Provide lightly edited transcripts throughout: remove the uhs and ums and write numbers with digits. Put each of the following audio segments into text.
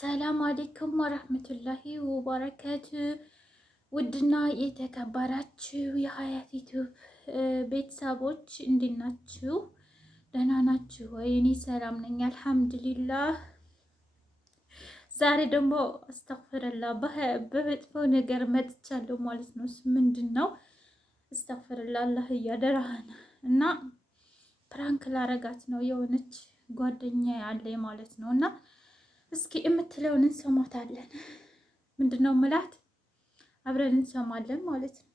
ሰላም አለይኩም ወራህመቱላሂ ወበረካቱ። ውድና የተከበራችሁ የሀያት ዩቲዩብ ቤተሰቦች እንዴት ናችሁ? ደህና ናችሁ ወይ? እኔ ሰላም ነኝ አልሐምዱሊላህ። ዛሬ ደግሞ አስተግፍሩላህ በመጥፎ ነገር መጥቻለሁ ማለት ነው። ምንድን ነው? አስተግፍሩላህ አላህ እያደራህን እና ፕራንክ ላረጋት ነው የሆነች ጓደኛ አለኝ ማለት ነው እና እስኪ የምትለውን እንሰማታለን። ምንድነው ምላት አብረን እንሰማለን ማለት ነው።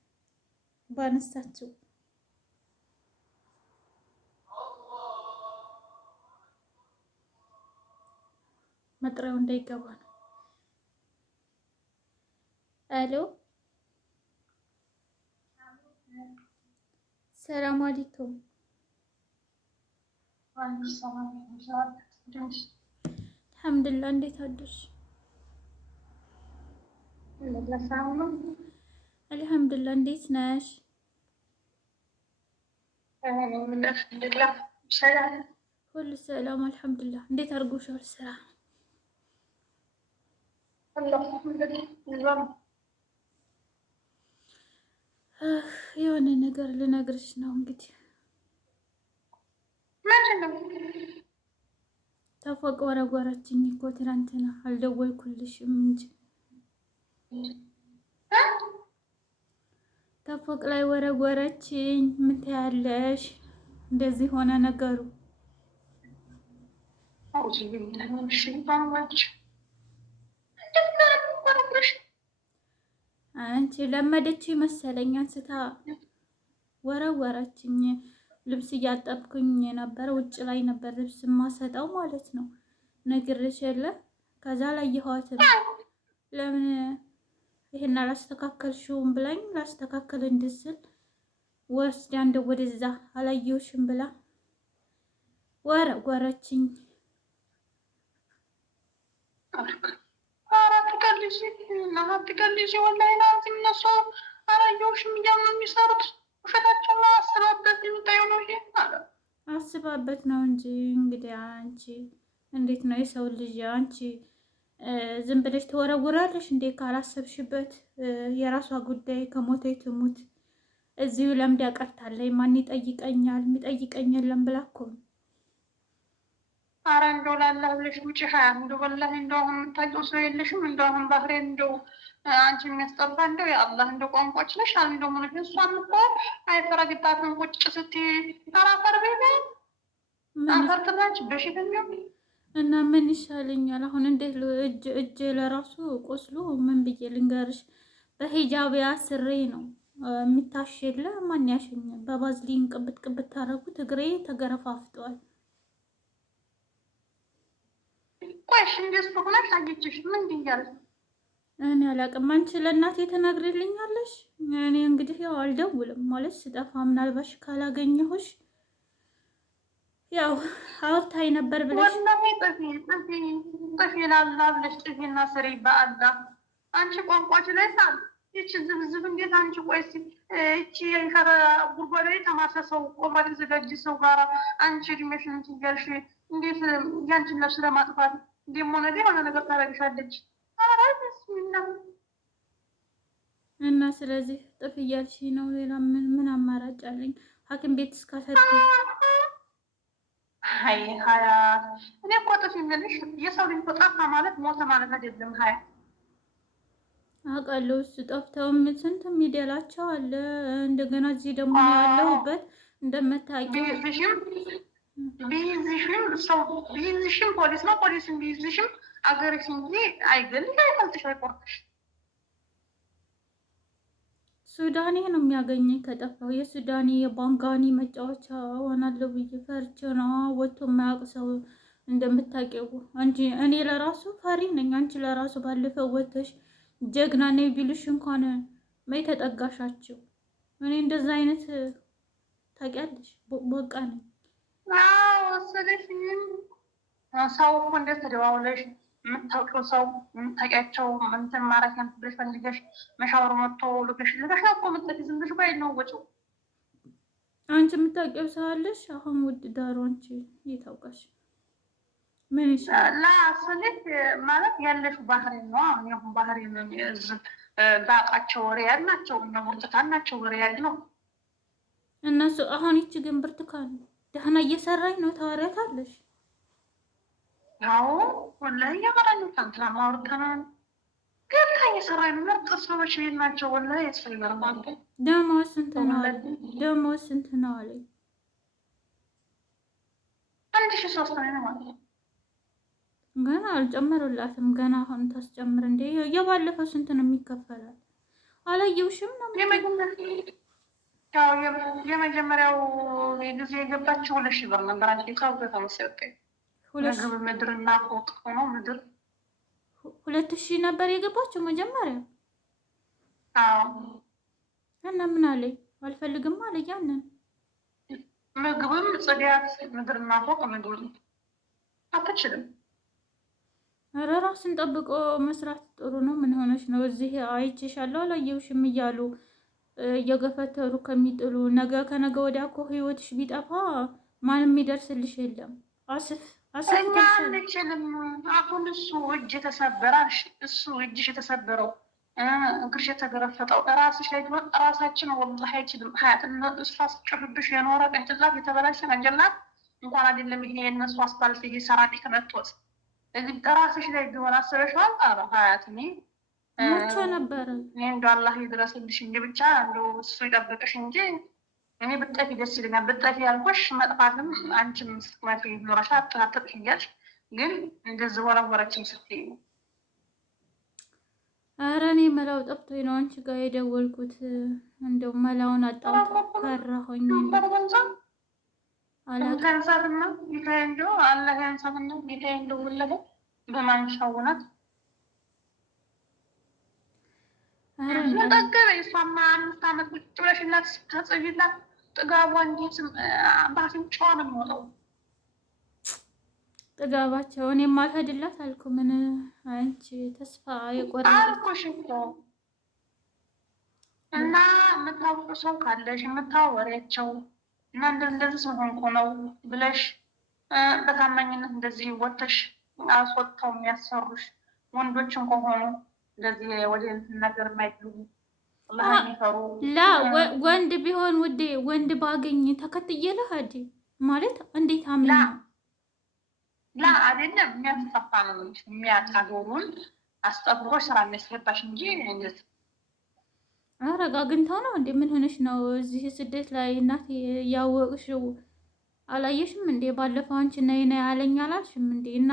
ባነሳችው መጥሪያው እንዳይገባ ነው። አሎ ሰላም አለይኩም። አልሐምዱሊላህ። እንዴት አደርሽ? አልሐምዱሊላህ። እንዴት ነሽ? ሁሉ ሰላም አልሐምዱሊላህ። እንዴት አድርጎሻል ስራ? የሆነ ነገር ልነግርሽ ነው እንግዲህ ተፎቅ ወረወረችኝ እኮ ትናንትና አልደወልኩልሽም እንጂ ተፎቅ ላይ ወረወረችኝ። ምን ታያለሽ? እንደዚህ ሆነ ነገሩ። አንቺ ለመደች መሰለኝ አንስታ ወረወረችኝ። ልብስ እያጠብኩኝ የነበረ ውጭ ላይ ነበር ልብስ ማሰጠው ማለት ነው። ነግሬሽ የለ ከዛ ላይ ይኋትም ለምን ይሄን አላስተካከልሽውም ብላኝ ላስተካከል እንድስል ወስዳ እንደ ወደዛ አላየሁሽም ብላ ወረወረችኝ። አትቀልጂ ወላሂ ናዚ እነሱ አላየሁሽም እያሉ ነው የሚሰሩት። ውሸታቸው አስባበት የምታየው ነው። ይሄ አስባበት ነው እንጂ እንግዲህ አንቺ እንዴት ነው የሰው ልጅ አንቺ ዝም ብለሽ ትወረውራለሽ እንዴ? ካላሰብሽበት የራሷ ጉዳይ ከሞተች ትሙት። እዚሁ ለምዳ ቀርታለች። ማን ይጠይቀኛል? የሚጠይቀኝ የለም ብላ እኮ ነው። አረ እንደው ላላህ ብለሽ ውጭ ሀያ እንደው ወላሂ እንደው አሁን የምታውቂው ሰው የለሽም። እንደው አሁን ባህሬን እንደው አንቺ የሚያስጠላ እንደው የአላህ እንደው ቋንቋች ነሽ አለ እንደው ምን እሷ ምትባል አይፈረግባትም። ቁጭ ስትይ አራፈር ቤት አፈር ትላንች በሽት ነው እና ምን ይሻለኛል አሁን? እንዴት እጅ ለራሱ ቆስሎ ምን ብዬ ልንገርሽ? በሂጃብ አስሬ ነው የሚታሸለ። ማን ያሸኛል? በባዝሊን ቅብት ቅብት ታረጉት። እግሬ ተገረፋፍጧል። ቆይሽ እንደሱ ሆነሽ አግኝቼሽ ምን እንዲያለሽ እኔ አላቅም። አንቺ ለእናቴ ተናግሪልኛለሽ? እኔ እንግዲህ ያው አልደውልም ማለት ስጠፋ ምናልባሽ ካላገኘሁሽ ያው አውርታኝ ነበር ብለሽ ወላሂ ጥፊ ላላ ብለሽ ጥፊና ስሪ በአላህ አንቺ ቋንቋች ላይ ሳል ይቺ ዝብዝብ እንዴት አንቺ ቆይሲ ይቺ የንከረ ጉርጓዳ የተማሰሰው ቆማት የተዘጋጅ ሰው ጋር አንቺ እድሜሽን ትያልሽ እንዴት ያንቺን ነፍስ ለማጥፋት እንደሞ ነገ የሆነ ነገር ታረግሻለች። ኧረ ብስሚላ እና ስለዚህ ጥፍ እያልሽ ነው። ሌላ ምን አማራጭ አለኝ? ሐኪም ቤት እስካሰድኩ ሀይ ሀያት እኔ እኮ ጥፍ የምልሽ የሰው ልጅ ጠፋ ማለት ሞተ ማለት አይደለም። ሀያት አውቃለሁ። እሱ ጠፍተውም ስንት የሚደላቸው አለ። እንደገና እዚህ ደግሞ ያለሁበት እንደምታውቂው ቢይዝሽም ሰው ቢይዝሽም ፖሊስ ነው። ፖሊስም ቢይዝሽም አገርሽ እንጂ አይገልሽ አይፈልጥሽ አይቆርጥሽ። ሱዳኔ ነው የሚያገኘኝ ከጠፋው። የሱዳኔ የባንጋኒ መጫወቻ ሆናለሁ ብዬ ፈርቼ ነው። ወጥቶ የማያውቅ ሰው እንደምታውቂው አንቺ እኔ ለራሱ ፈሪ ነኝ። አንቺ ለራሱ ባለፈው ወጥተሽ ጀግና ነኝ ቢሉሽ እንኳን መይ ተጠጋሻቸው። እኔ እንደዛ አይነት ታውቂያለሽ ቦቃ ነኝ። ወሰደሽ ሰው እኮ እንዴት ተደዋውለሽ የምታውቂው ሰው የምታውቂያቸው እንትን ማረፊያ ብለሽ ፈልገሽ መሻወር መጥቶ ልገሽ ነው እኮ የምትጠፊ ዝም ብለሽ ባይል ነው ወጪው። አንቺ የምታውቂው ሰው አለሽ? አሁን ውድ ዳሩ አንቺ የታውቃሽ ምን ይሻላል? ላስልክ ማለት ያለሽ ባህሬን ነው። አሁን ያሁን ባህሬን ባቃቸው ሪያድ ናቸው እነ ብርቱካን ናቸው ሪያድ ነው እነሱ። አሁን ይቺ ግን ብርቱካን ደህና እየሰራኝ ነው ታወሪያታለሽ? ያው ወላሂ እያመራኝ ትናንትና ማውርተናል ገብታ እየሰራኝ ነው። ምርጥ ሰዎች ቤት ናቸው ወላሂ ያስፈልጋል። ደሞዝ ስንት ነው አለ? ደሞዝ ስንት ነው አለኝ። 1,300 ነው ማለት ነው። ገና አልጨመሩላትም። ገና አሁን ታስጨምር እንዴ? የባለፈው ስንት ነው የሚከፈላል? አላየውሽም ነው የመጀመሪያው ጊዜ የገባችው 2,000 ብር ነበር። አንቺ ካው ተመሰጠ ምግብ ምድርና ፎቅ ሆኖ ምድር 2,000 ነበር የገባችው መጀመሪያ። አዎ እና ምን አለኝ? አልፈልግም አለ። ያንን ምግብም ጽዳት ምድርና ፎቅ ምግብ አትችልም። ኧረ ራስን ጠብቆ መስራት ጥሩ ነው። ምን ሆነሽ ነው? እዚህ አይቼሻለሁ አላየውሽም እያሉ እየገፈተሩ ከሚጥሉ ነገ ከነገ ወዲያ እኮ ህይወትሽ ቢጠፋ ማንም የሚደርስልሽ የለም። እኛ አንችልም። አሁን እሱ እጅ የተሰበረ እሱ እጅሽ የተሰበረው እግርሽ የተገረፈጠው ራስሽ ላይ ቢሆን ራሳችን ወላሂ አይችልም። እሷ ስጭፍብሽ የኖረ ቅንጭላት የተበላሸ አንጀላት እንኳን አይደለም ይሄ የእነሱ አስፋልት ይሄ ሰራጤ ከመቶት እዚህ ራስሽ ላይ ቢሆን አስበሽዋል? ኧረ ሀያት እኔ ሞቼ ነበረ። እኔ እንደው አላህ ይድረስልሽ እንጂ ብቻ እንደው እሱ ይጠብቅሽ እንጂ እኔ ብጠፊ ደስ ይለኛል። ብጠፊ ያልኩሽ መጥፋትም አንቺም ስትመጪ ኖረሻ አትጥፊያለሽ፣ ግን እንደዚህ ወረወረችም ስትይ ነው። ኧረ እኔ መላው ጠፍቶኝ ነው አንቺ ጋር የደወልኩት። እንደው መላውን አጣሁት ፈራሁኝ። ከንሳትና ጌታዬ እንደው አላህ ያንሳትና ጌታዬ እንደው ወለደ በማንሻውናት ጠገበ። እሷማ 5 ዓመት ቁጭ ብለሽላት ስታጽቢላት ጥጋቧ እንዴት በአፍንጫዋ ነው የሚወጣው። ጥጋባቸው እኔም አልሄድላት አልኩ። ምን አንቺ ተስፋ የቆረጥኩሽ እኮ እና የምታውቁ ሰው ካለሽ የምታወሪያቸው እና እንደዚህ ሆንኩ ነው ብለሽ በታማኝነት እንደዚህ ወተሽ አስወጥተው የሚያሰሩሽ ወንዶችን ከሆኑ እንደዚህ ወደ ነገር የማይሉ ላ ወንድ ቢሆን ውዴ ወንድ ባገኝ ተከትዬ ልሂድ ማለት እንዴት አምኝ ላ አይደለም የሚያስጠፋ ነው የሚያጣገሩን አስጠብቆ ስራ የሚያስገባሽ እንጂ እንደዚህ አረጋግንተው ነው እንዴ? ምን ሆነሽ ነው እዚህ ስደት ላይ እናት ያወቅሽው አላየሽም እንዴ? ባለፈው አንቺ ነይ ነይ አለኝ አላልሽም እንዴ? እና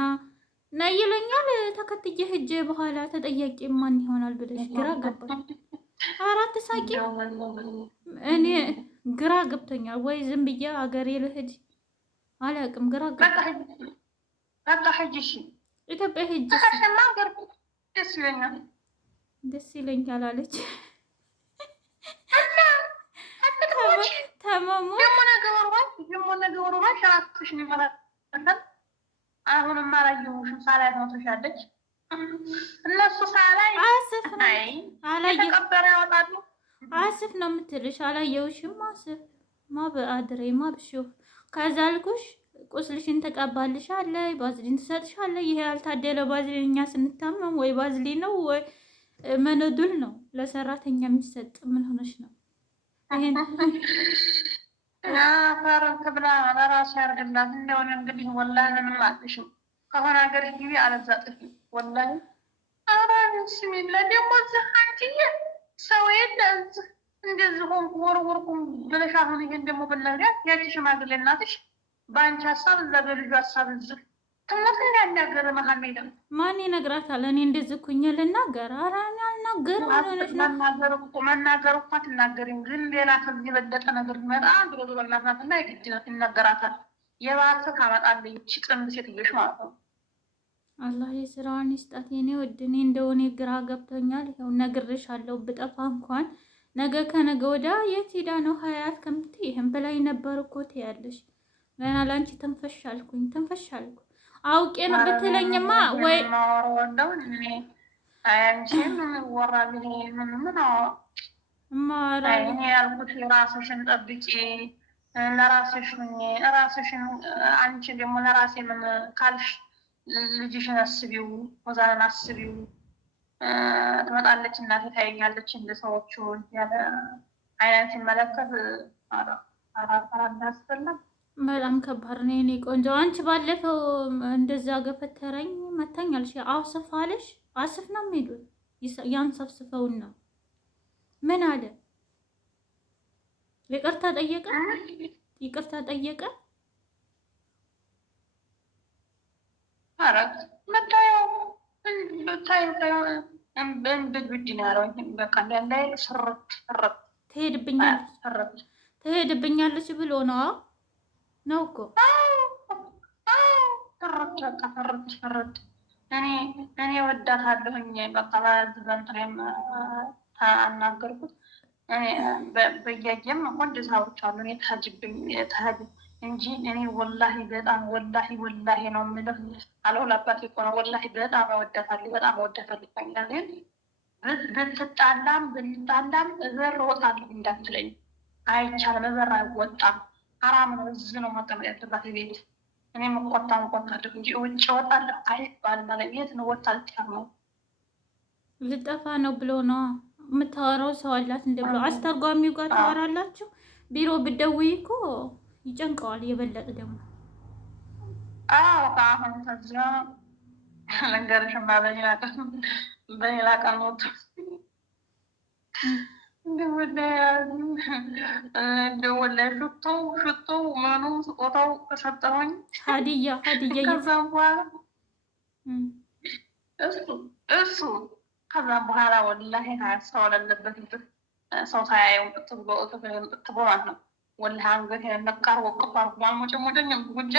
ነይ ይለኛል ተከትዬ ሂጅ በኋላ ተጠያቂ ማን ይሆናል ብለሽ ግራ ገባኝ። አራት ሳቂ እኔ ግራ ገብቶኛል። ወይ ዝም ብዬ አገሬ ልሂድ አላውቅም። ግራ ገባኝ። በቃ ሂጂ ኢትዮጵያ ሂጅ ደስ ይለኛል ደስ ይለኛል አለች። ተማሙ አሁንም አላየሁሽም። ሳላይ ሞተሻለች። እነሱ ሳላይ የተቀበረ ያወጣሉ። አስፍ ነው የምትልሽ። አላየሁሽም። አስፍ ማበአድሬ ማብሹፍ ከዛ አልኩሽ ቁስልሽን ተቀባልሻለሁ፣ ባዝሊን ትሰጥሻለሁ። ይሄ ያልታደለ ባዝሊን እኛ ስንታመም ወይ ባዝሊን ነው ወይ መነዱል ነው ለሰራተኛ የሚሰጥ። ምን ሆነሽ ነው? ፈርን ትብላ ለራሱ ያርግላት። እንደሆነ እንግዲህ ወላሂ ምንም አልሽም። ከሆነ ሀገር ጊዜ አለዛ ጥፊ ወላሂ አራንስሚላ ደግሞ እዚህ አንቺዬ ሰው የለ እዚህ እንደዚህ ሆንኩ ወርወርኩም ብለሽ አሁን ይሄን ደግሞ ብነግሪያት ያቺ ሽማግሌ እናትሽ በአንቺ ሀሳብ እዛ በልጁ ሀሳብ እዚህ ትሞት እንዳናገር መሀል ማን ይነግራታል? እኔ እንደዚህ ኩኝ ልናገር? ኧረ እኔ አልናገርም። መናገር እኮ አትናገሪም፣ ግን ሌላ ከዚህ የበለጠ ነገር ቢመጣ ድሮ በላትናትና የግድነት ይነገራታል። የባሰ ታመጣለች ጥንብ ሴትዮሽ ማለት ነው። አላህ የስራዋን ይስጣት የኔ ውድ። እኔ እንደሆነ ግራ ገብቶኛል። ይኸው ነግሬሻለሁ። ብጠፋ እንኳን ነገ ከነገ ወዲያ የት ሄዳ ነው ሀያት ከምትይ ይህም በላይ ነበር እኮ ትያለሽ። ገና ለአንቺ ተንፈሽ አልኩኝ ተንፈሽ አልኩ። አውቄ ነው ብትለኝማ ወይ እኔ ያልኩት ራስሽን ጠብቂ፣ ለራስሽ ራስሽን አንቺ ደግሞ ለራሴ ምን ካልሽ ልጅሽን አስቢው፣ ሆዛንን አስቢው፣ ትመጣለች እናቴ ታየኛለች እንደ ሰዎቹ ያለ አይነት ሲመለከት አራስፈለም በጣም ከባድ ነው የኔ ቆንጆ። አንቺ ባለፈው እንደዛ ገፈተረኝ መታኝ አልሽ። አውስፍ አለሽ። አስፍ ነው የሚሉት ያንሰፍስፈውና ምን አለ? ይቅርታ ጠየቀ። ይቅርታ ጠየቀ። አራት መታየው ብድብድ ነው ያለው። በቃ ላይ ስርት ስርት ትሄድብኛለች ብሎ ነው እኮ ስርት በቃ ስርት ስርት። እኔ ወዳታለሁኝ በቃ በዝበንትሬም አናገርኩት። በያየም ወንድ ሰዎች አሉ እኔ ተሀጅ እንጂ እኔ ወላሂ በጣም ወላሂ ነው የምልህ። አለው ለአባቴ እኮ ነው ወላሂ በጣም እወዳታለሁ፣ በጣም እወዳታለሁ ይባኛል። ግን ብንጣላም እበር እወጣለሁ እንዳትለኝ፣ አይቻልም። እበር አይወጣም፣ ሐራም ነው። እዚህ ነው መቀመጥ ያለባት ቤት። እኔ እቆጣለሁ እንጂ ውጭ እወጣለሁ አይባልም። ቤት ነው ወጣ ልትቀር ነው ልጠፋ ነው ብሎ ነው የምታወራው። ሰው አላት እንደ ብሎ አስተርጓሚው ጋር ታወራላችሁ። ቢሮ ብትደውይ እኮ ይጨንቀዋል የበለጠ ደግሞ። አሁን ከዚያ ነገርሽማ በሌላ ቀን ወጡ እንደወላሂ ሽቶው ምኑ ስጦታው ተሰጠሁኝ ሀዲያ ከዛም በኋላ እሱ ከዛም በኋላ ወላሂ ሰው ለለበት ሰው ሳያየው ጥብሎ ማለት ነው። ወላሂ አንገት ነቃር ወቅፍ አርጉ አልሞጨሞጨኝም ጉጃ